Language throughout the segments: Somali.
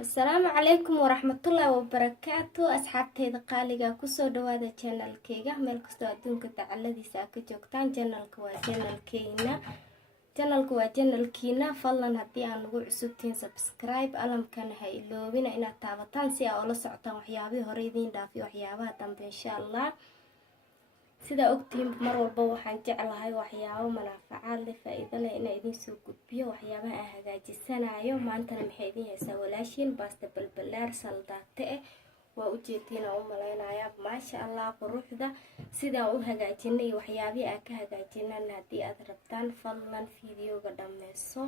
السلام عليكم ورحمة الله وبركاته أصحابتي قالقة كسو دوادا channel كيغا ميل كستو أدونك تعالدي ساكو جوكتان channelku waa channelkiina fadlan haddii aan ugu cusubtiin subscribe alamkana ha iloobina inaad taabataan si aa ula socotaan waxyaabihii hore idiin dhaafiyo waxyaabaha dambe insha allah sidaa ogtihiin mar walba waxaan jeclahay waxyaabo manaafacaad leh faa'iido leh inaan idiin soo gudbiyo waxyaabaha aan hagaajisanayo maantana maxay idiin haysaa walaashiin baasta balbalaar saldaate waa u jeedina u maleynayaa maasha allah quruxda sidaan u hagaajinay waxyaabihi aan ka hagaajinana haddii aad rabtaan fadlan fiidiyoga dhameyso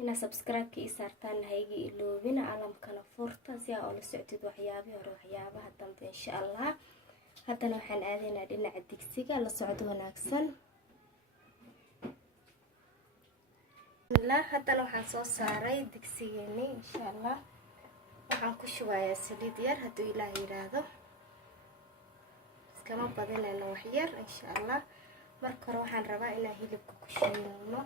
inaad subscribe-ka ii saartaan hayga iloobina alamkana furta si aa ula soctid waxyaabihii hore waxyaabaha dambe insha allah haddana waxaan aadaynaa dhinaca digsiga la socdo wanaagsan haddana waxaan soo saaray digsigeeni insha allah waxaan ku shubayaa saliid yar hadduu ilaah yiraahdo iskama badinayno wax yar insha allah marka hore waxaan rabaa inaan hilibka ku shiilno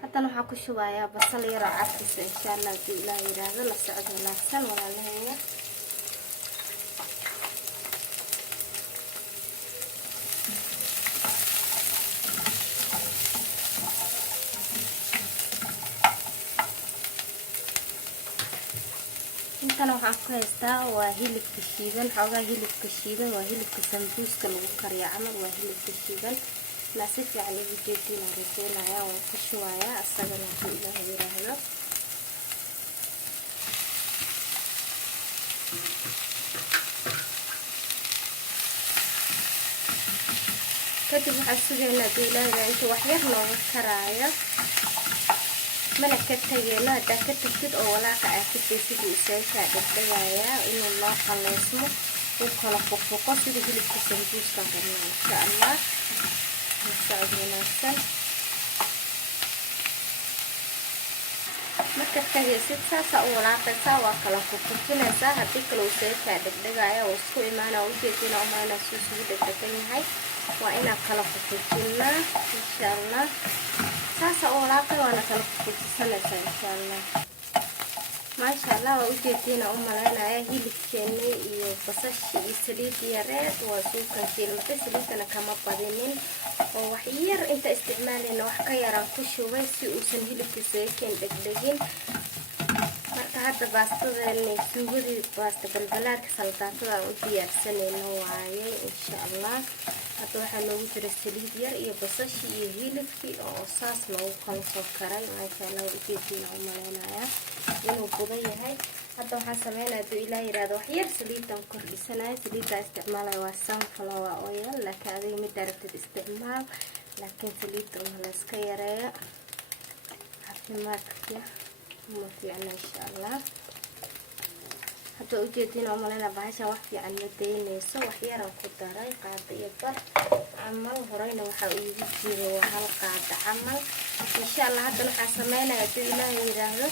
haddana waxaan ku shubayaa basal yar oo cadkiisa insha allah hadduu ilaah yiraahdo la socdo wanaagsan walaalahayga intana waxaan ku haystaa waa hilibka shiidan xoogaa hilibka shiidan waa hilibka sambuuska lagu kariyo camal waa hilibka shiidan ilaa si fiican lagu jeedina rajeynayaa waan ku shubayaa asagana hadduu ilaah yiraahdo kadib waxaan sugaynaa hadduu ilaah yiraahdo inta wax yar nooga karaayo mana ka tageyno haddaa ka tagtid oo walaaqa aa ka daysid uu isaga dhegdhegayaa inuu noo qaleysmo uu kala foqfoqo sida hilibka sambuuska rabnaa insha allah socod wanaagsan markaad tagaysid saasaa u walaaqaysaa waa kala foqfoqinaysaa haddii kale uu isaga dhegdhegaya oo isku imaana ujeedina umayna suu isugu dhegdhegan yahay waa inaan kala foqfoqinaa insha allah saasa oo walaaqay waana kala foqfoqsanaysaa insha allah maasha allah waa ujeedina u maleynayaa hilibkeeni iyo basasha iyo saliid yareed waa suu kansiilmatay saliidana kama badinin oo wax yar inta isticmaalayna wax ka yaraan ku shubay si uusan hilibka seekeen dhegdhegin marka hadda baastadeeni suugadii baasta balbalaarka saldaatada aan u diyaarsanayno waaye insha allah hadda waxaa noogu jira saliid yar iyo basashi iyo hilibkii oo saas loogu kala soo karay maasha allah ujeedina u maleynayaa inuu budan yahay hadda waxaan sameynaya hadduu ilaah yiraahdo wax yar saliidan kordhisanaya saliiddaa isticmaalaya waa sunflower oil laakiin adiga middaa rabtid isticmaal laakiin saliidda uma la iska yareeyo caafimaadka uma fiicna insha allah hadda ujeedina u maleyna bahashan wax fiican ma daynayso wax yaran ku daray qaada iyo bar camal horeyna waxaa iigu jiro waa hal qaada camal insha allah haddana waxaan sameynaya hadduu ilaah yiraahdo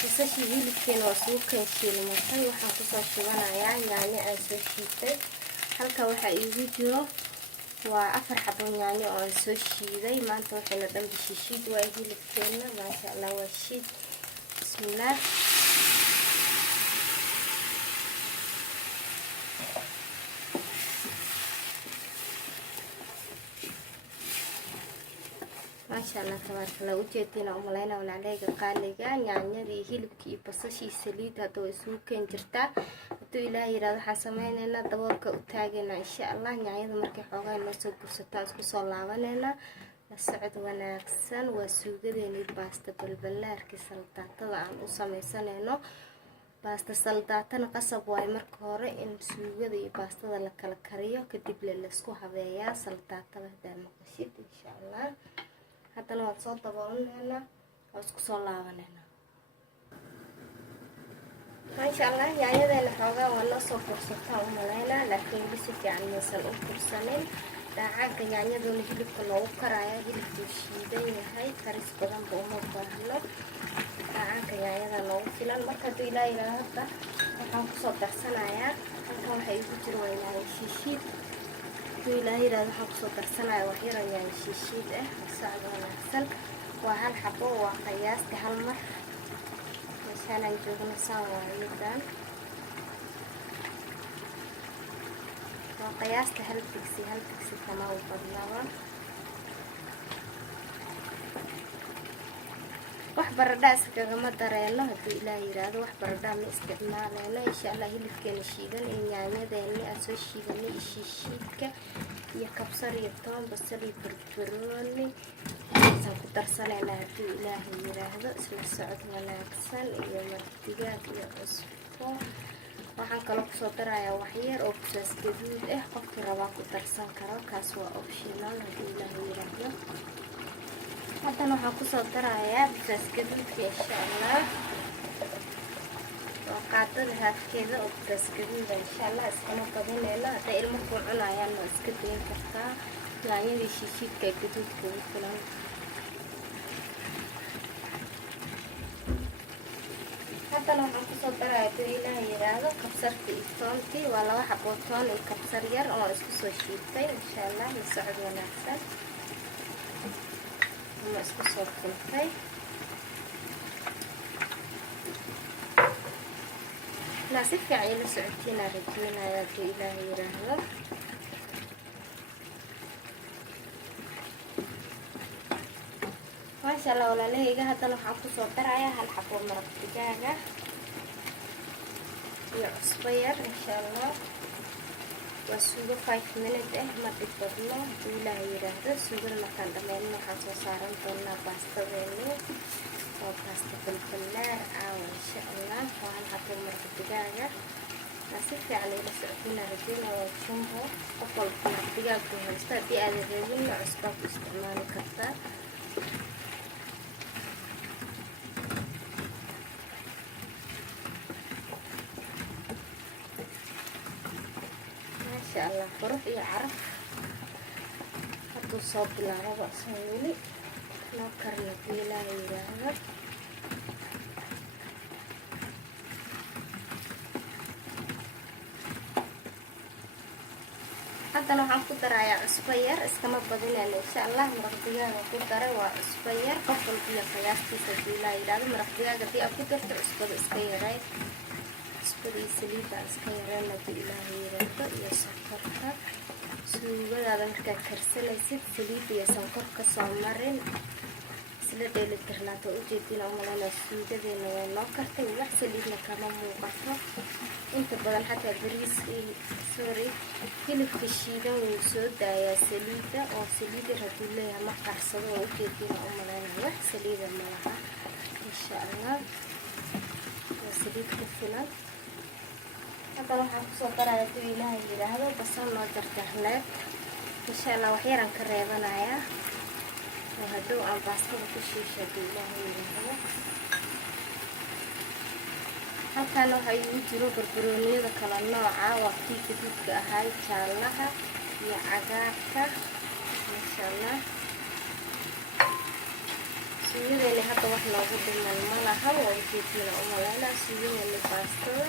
basashii hilibkeena waa suu kanshiilmatay waxaan kusoo shubanayaa yaanyo aan soo shiiday halka waxaa iigu jiro waa 4 xabo yaanyo oo aan soo shiiday maanta waxayna dhanba shiishiid waa hilibkeena maasha allah waa shiid bismillaah maasha allah tabaaraka allah ujeedina u maleyna walaaleyga qaaliga yaanyadii hilibkii iyo basashii saliid hadda way isugu keen jirtaa hadduu ilaah yiraahdo waxaan sameynaynaa daboolka u taagaynaa insha allah yaanyada markay xoogaa noo soo gursataa isku soo laabaneynaa la socod wanaagsan waa suugadeeni baasta balbalaarkii saldaatada aan u sameysanayno baasta saldaatana qasab waaye marka hore in suugada iyo baastada la kala kariyo kadib laysku habeeyaa saldaatada haddaa maqashid insha allah haddana waan soo dabooleynaa oo isku soo laabaneynaa maasha allah yaanyadeena xoogaa waa noo soo fursataa u maleynaa laakiin weli si fiican maysan u fursanin daacaanka yaanyaduna hilibka loogu karaya. Hilibku shiidan yahay, karis badan ba uma baahno. Daacaanka yaanyada noogu filan. Marka hadduu ilaahay yidhaahdo hadda waxaan kusoo darsanayaa halkan waxa igu jiro waa yaanyo shiishiid. hadduu ilaahay yidhaahdo waxaan kusoo darsanayaa wax yar oo yaanyo shiishiid ah. Socod wanaagsan waa hal xabo, waa qiyaasta hal mar. meeshaan joogno saan waa midaan, waa qiyaasta hal digsi kama u badnaba. wax baradha iskagama dareeno hadduu ilaahay yidhaahdo. wax baradha ma isticmaaleyno. insha allah hilibkeena shiidan iyo yaanyadeeni aan soo shiidanay iyo shiishiidka iyo kabsar iyo toon, basal iyo barbarooni aan ku darsanayna hadduu ilaahay yidhaahdo. isla socod wanaagsan iyo martigaag iyo cusbo. waxaan kaloo kusoo darayaa wax yar oo kusaas gaduud ah. qofkii rabaa ku darsan karo, kaas waa optional hadduu ilaahay yidhaahdo. haddana waxaan kusoo darayaa kusaas gaduudka insha allah. waa qaadada haafkeeda oo kusaas gaduuda insha allah. iskama badineyno. hadday ilmo ku cunayaan waa iska dayn kartaa. yaanyadii shiishiidka gaduudka ugu filan. haddana waxaan kusoo darayaa hadduu ilaahay yidhaahdo kabsarta iyo toontii. waa 2 xabo toon iyo kabsar yar oo isku soo shiidtay insha allah. la socod wanaagsan ama isku soo kultay. la si fiican ila socotiina rajaynaya hadduu ilaahay yidhaahdo. maasha allah walaalahayga. haddana waxaan kusoo darayaa hal xabo maraq digaaga iyo cusbo yar insha allah. waa suugo 5 minute ah, ma dhib badno hadduu ilaahay yidhaahdo. suugada markaan dhameyno waxaan soo saaran doonaa baastadeeni. waa baasta balbalaar caawa insha allah. waa hal xabo maraq digaaga. si fiican ila socotiina rajaynaya. waa jumbo. qof walba maraq digaag ku haysta. haddii aadan reebinna cusbaa ku isticmaali kartaa. maasha allah qurux iyo caraf hadduu soo bilaababa isagoo weli noo karna hadduu ilaahay yidhaahdo. haddana waxaan ku darayaa cusbo yar. iskama badinayno insha allah. maraq digaaga ku daray waa cusbo yar. qof walba iyo qiyaastiisa hadduu ilaahay yidhaahdo. maraq digaaga haddii aad ku darto cusbada iska yaray. cusbada iyo saliidda iska yareen hadduu ilaahay yidhaahdo. iyo sonkorta. suugadaada markaad karsanaysid saliidda iyo sonkor ka soo marin. isla dheelitirnaata ujeedina umaleyna suugadeena way noo kartay. wax saliidna kama muuqato. inta badan xataa bariiskii hilibka shiidan wuu soo daayaa saliidda. oo saliida hadduu leeyahay ma qarsado. oo ujeedina umaleyna wax saliida malaha insha allah. waa saliid ku filan. haddana waxaan kusoo daraya hadduu ilaahay yidhaahdo basal noo jarjarneed insha allah. wax yaraan ka reebanayaa oo hadduu aan baastada ku shiisho hadduu ilaahay yidhaahdo. halkaana waxaa igu jiro barbarooniyada kala nooca. waa kii gaduudka ahay, jaallaha iyo cagaarka insha allah. suugadeeni hadda wax noogu dhiman ma laha. waa ujeedina umaleyna suugadeeni baastada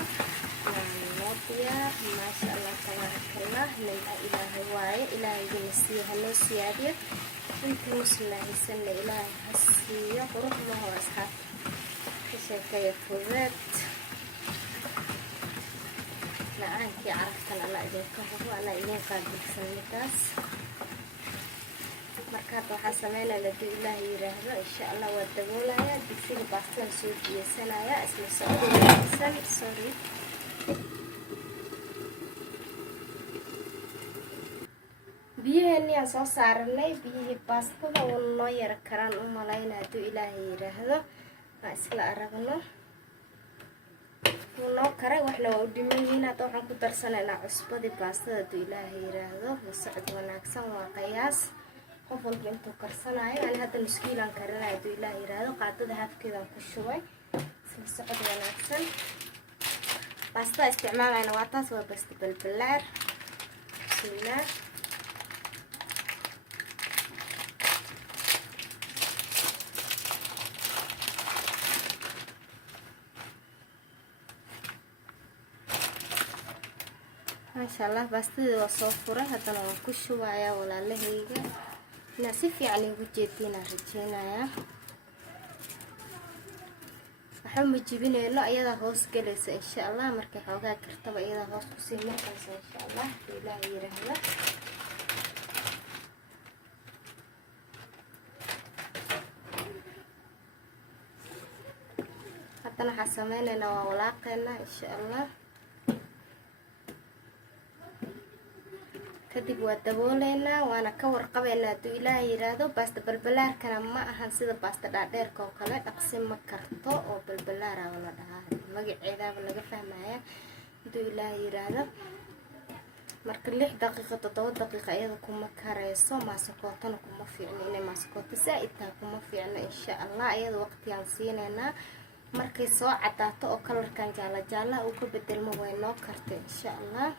noo diyaar. maasha allah tabaarakallah. nimca ilaahay waaye. ilaahaygiina siiyo hanoo siyaadiyo. intii muslim haysanna ilaahay ha siiyo. qurux maho asxaab ka sheekeeya fudeed. macaankii caraftan alla idinka hubo. alla idin qaabilsan midaas. marka hadda waxaan sameynaya hadduu ilaahay yidhaahdo insha allah. waa daboolaya. digsiga baastada soo diyeysanaya. isla socod wanaagsan. sorry biyaheeni aan soo saaranay. biyihii baastada uu noo yara karaan umaleyna hadduu ilaahay yidhaahdo. aan isla aragno. wuu noo karay. waxna waa u dhiman yihiin. hadda waxaan ku darsanaynaa cusbadii baastada hadduu ilaahay yidhaahdo. la socod wanaagsan. waa qiyaas qof walba intuu karsanayo. ani hadda nuskiilaan karinaya hadduu ilaahay yidhaahdo. qaadada haafkeedaan ku shubay. isla socod wanaagsan. baastada isticmaalayna waa taas. waa baasta balbalaar. bismillaah. ما شاء الله باستدي وصفرة هذا أنا كشوا يا ولا لهيجا ناسف يعني وجدينا رجينا يا waxaan majibinayno ayada hoos galaysa insha Allah markay xoogaa kartaba ayada hoos ku sii markaysa insha Allah ilaahay yiraahdo hadana waxa sameeynayna waa walaaqeena insha Allah kadib waa dabooleena waana ka warqabeena haduu ilaahay yiraahdo baasta balbalaarkana ma ahan sida baasta dhaadheerka oo kale dhaqsi ma karto oo balbalaara wala dhahaa magaceeda laga fahmaya haduu ilaahay yiraahdo marka 6 daqiiqo 7 daqiiqo ayada kuma kareyso maasakootana kuma fiicna inay maasakoota saaidta kuma fiicna insha Allah ayada waqtiyaan siinayna markay soo cadaato oo kalarkan jaala uu ka bedelmo way noo kartay insha Allah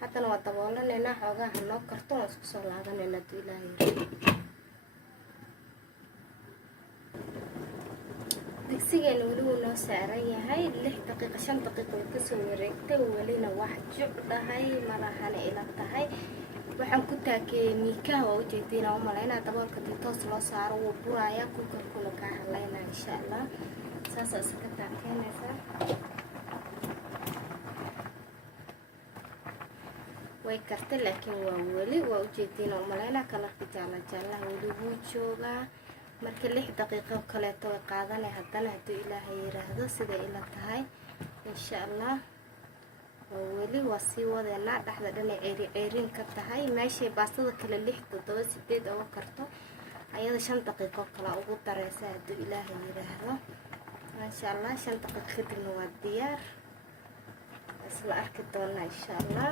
hadana waa daboolanayna xoogaha noo karto oo isku soo laabanayna haduu ilaahay yiraahdo digsigeena wali wuu noo saaran yahay 6 daqiiqo 5 daqiiqo way ka soo wareegtay walina wax juc dhahay malahan ila tahay waxaan ku taakay miikaha oo jeedina oo maleena daboolka toos loo saaro wuu buraaya ku karkuna ka halayna insha Allah saas iska taakeynaysa way kartay laakiin waa wali waa jeedina oo maleena kala jaala wali wuu joogaa marka 6 daqiiqo kale way qaadanay hadana haduu ilaahay yiraahdo sida ila tahay insha Allah wali wasi wadeena dhaxda dhan ceerin ka tahay meeshay baastada kale 6 7 8 oo karto ayada 5 daqiiqo kala ugu dareysa haduu ilaahay yiraahdo insha Allah 5 daqiiqo kadib waa diyaar isla arki doona insha Allah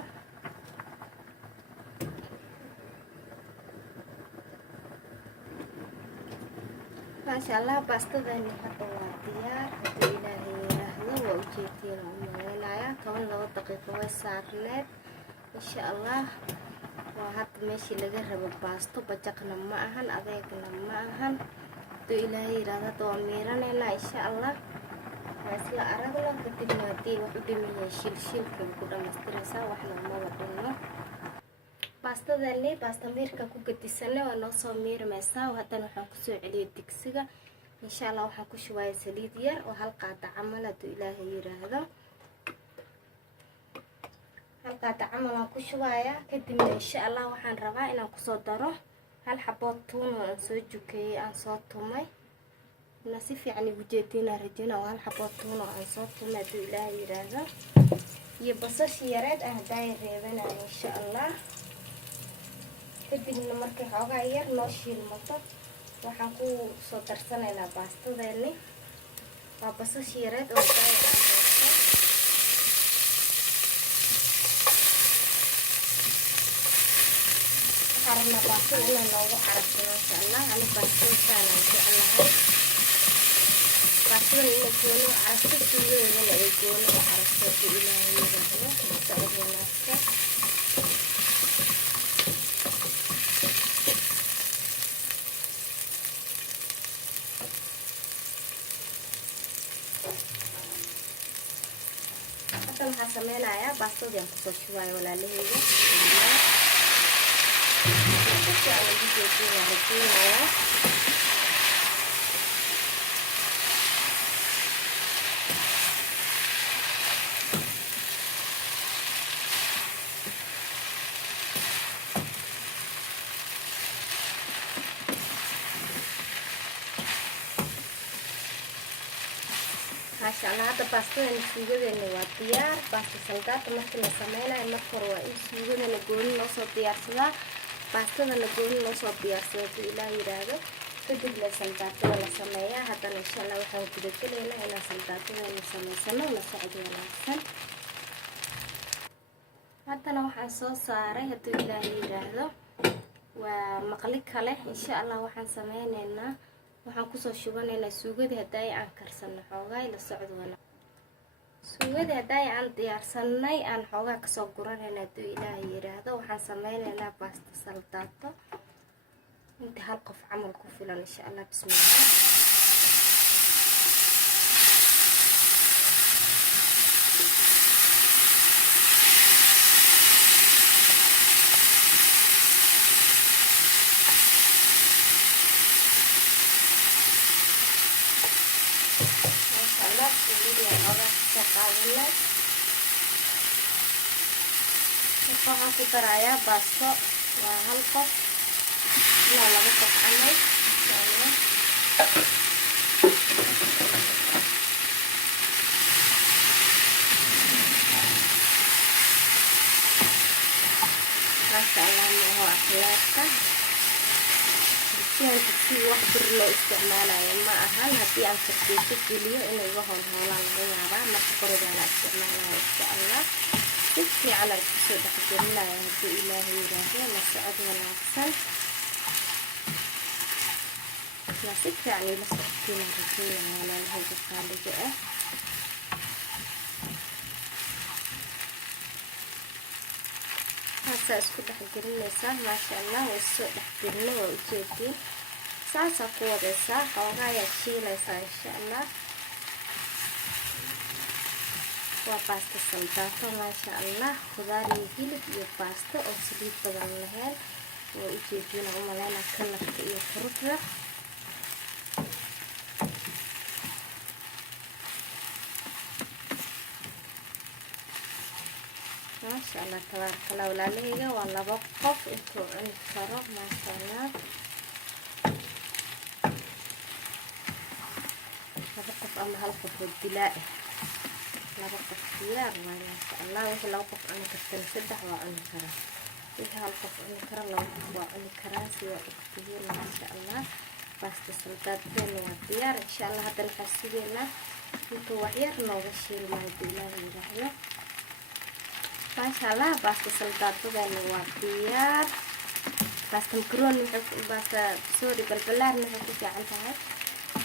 ما شاء الله باستداني حتى ديار حتى إلهي يرهده وأجيتين ومعينايا كمان لو دقيقة ويسارنات إن شاء الله وهات ماشي لقرب باستو بجقنا معهن أذيقنا معهن تو إلهي يرهده وميرانينا إن شاء الله وإسلا أرغلا كتبنا دي وحدمي شيل كبكودا مسترسا وحنا ما ودنا باستداني باasta meerka ku gadisanay waa noo soo meermaysaa hadana waxaan ku soo celiyay digsiga insha Allah waxaan ku shubayaa saliid yar oo hal qaada camal haduu ilaahay yiraahdo hal qaada camal aan ku shubayaa kadib insha Allah waxaan rabaa inaan ku soo daro hal xabo tuun oo aan soo jukeeyay aan soo tumay nasi fiican ugu jeedina rajina hal xabo tuun oo aan soo tumay haduu ilaahay yiraahdo iyo basasha yareed ah haday reebanaa insha Allah kadibna markay xoogaa yar noo shiilmato waxaan ku soo darsanaynaa baastadeeni waa basasha yareed oo xarna baastada inaan noogu carabsano insha Allah ani baastada aan jeclahay baastada inay goono carabta suugadeedana ay goono carabta ilaahay yiraahdo socodeenaasta waxaan sameeynaa baastadii aan ku soo shubayo walaalaheyga ما شاء الله هذا باستين سوغدنا waa diyaar baasta saldaata markii la sameeyo marka hore waa in suugadana gooni loo soo diyaarsada baastada la gooni loo soo diyaarsado ilaa yiraahdo kadib la saldaata la sameeyaa hadana insha Allah waxaan ku dadaleynaa inaan saldaata la sameeysano la socdo wanaagsan hadana waxaan soo saaray haduu ilaa yiraahdo waa maqli kale insha Allah waxaan sameynaynaa waxaan ku soo shubanaynaa suugadii haday aan karsano xoogaa la socdo wanaagsan suugadii haday aan diyaarsanay aan xoogaa ka soo guranaynaa haduu ilaahay yiraahdo waxaan sameynaynaa baasta saldato inta hal qof camal ku filan insha Allah bismillah waxaan ku darayaa baasto waa hal qof ilaa 2 qof camal maasha Allah ma waa akhlaaqta si wax bir loo isticmaalayo ma ahan haddii aan fargeeto geliyo inay iga howlaan laga yaabaa marka korodana isticmaalayo insha Allah si fiican ay kusoo dhexgelinayo haddii Ilaahay yiraahdo la socod wanaagsan لا سكر يعني بس كتير رجية على هذا الخارجة هسا اسكو دحجرنا صح ما شاء الله واسو دحجرنا وجيتي ساسا قوة صح وغاية شيلة إن شاء الله وباستا سلطاتو ما شاء الله خضار يهيلك iyo باستا oo saliid badan lahayn oo ujeedina umaleyna kalarka iyo quruxda ما شاء الله تبارك الله ولا ليغا ولا بقف انتو عنكرو ما شاء الله بقف اما هالقف الدلائي لا بقف خيار ما شاء الله وحي لو قف عنكرتن سدح وعنكرا وحي هالقف عنكرا لو قف وعنكرا سوى اكتهين ما شاء الله باستا سلطات بين وديار ان شاء الله هذا الحسيبنا انتو وحيار نوغشيل ما يدينا ويرحنا ما شاء الله باستا سلطاتو بين وديار باستا مكرون باستا سوري بالبلار نحكي في عنها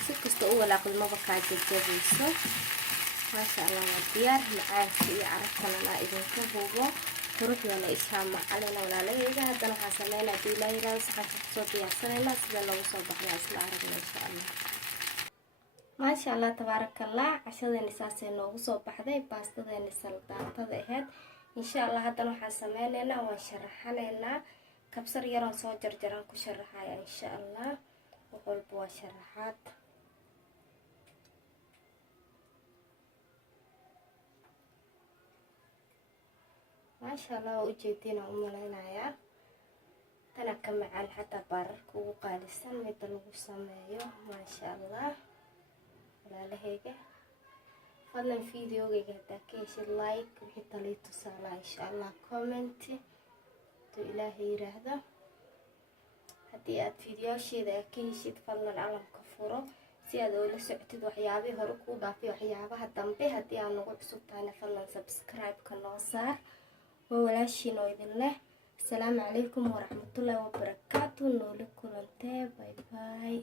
سكستو أولا قد مبقى جديسو ما شاء الله وديار معاك يعرفنا لا إذن كهوبو تروح ولا إسهام علينا ولا ليغا هذا نحا سمينا دي لايرا وسحاك صوتي يحسننا سيدا لو صبحنا اسم عربنا إن شاء الله ما شاء الله تبارك الله عشان نساسي نوغو صبحنا باستا دين سلطاتو دهد إن شاء الله هذا نحا سمينا وشرحنا كبسر يرون سو جرجران كشرحايا إن شاء الله وقلب وشرحات ما شاء الله وجيتينا أملينايا تنا كمعان حتى بارك وقالسان مثل وسمايو ما شاء الله ولا لهيجة فضلا فيديو جدا كيش لايك وحتى لي تصال إن شاء الله كومنت تو إلهي رهده هدي أد فيديو شيء ذا كيشيد فضلا على كفورو si aad ula socotid waxyaabaha hore ku dhaafay waxyaabaha dambe hadii aan ugu cusubtahay fadlan subscribe ka noo saar walaashiin oo idin leh assalaamu calaykum waraxmatullaahi wabarakaatuh nooli kulantee bye bye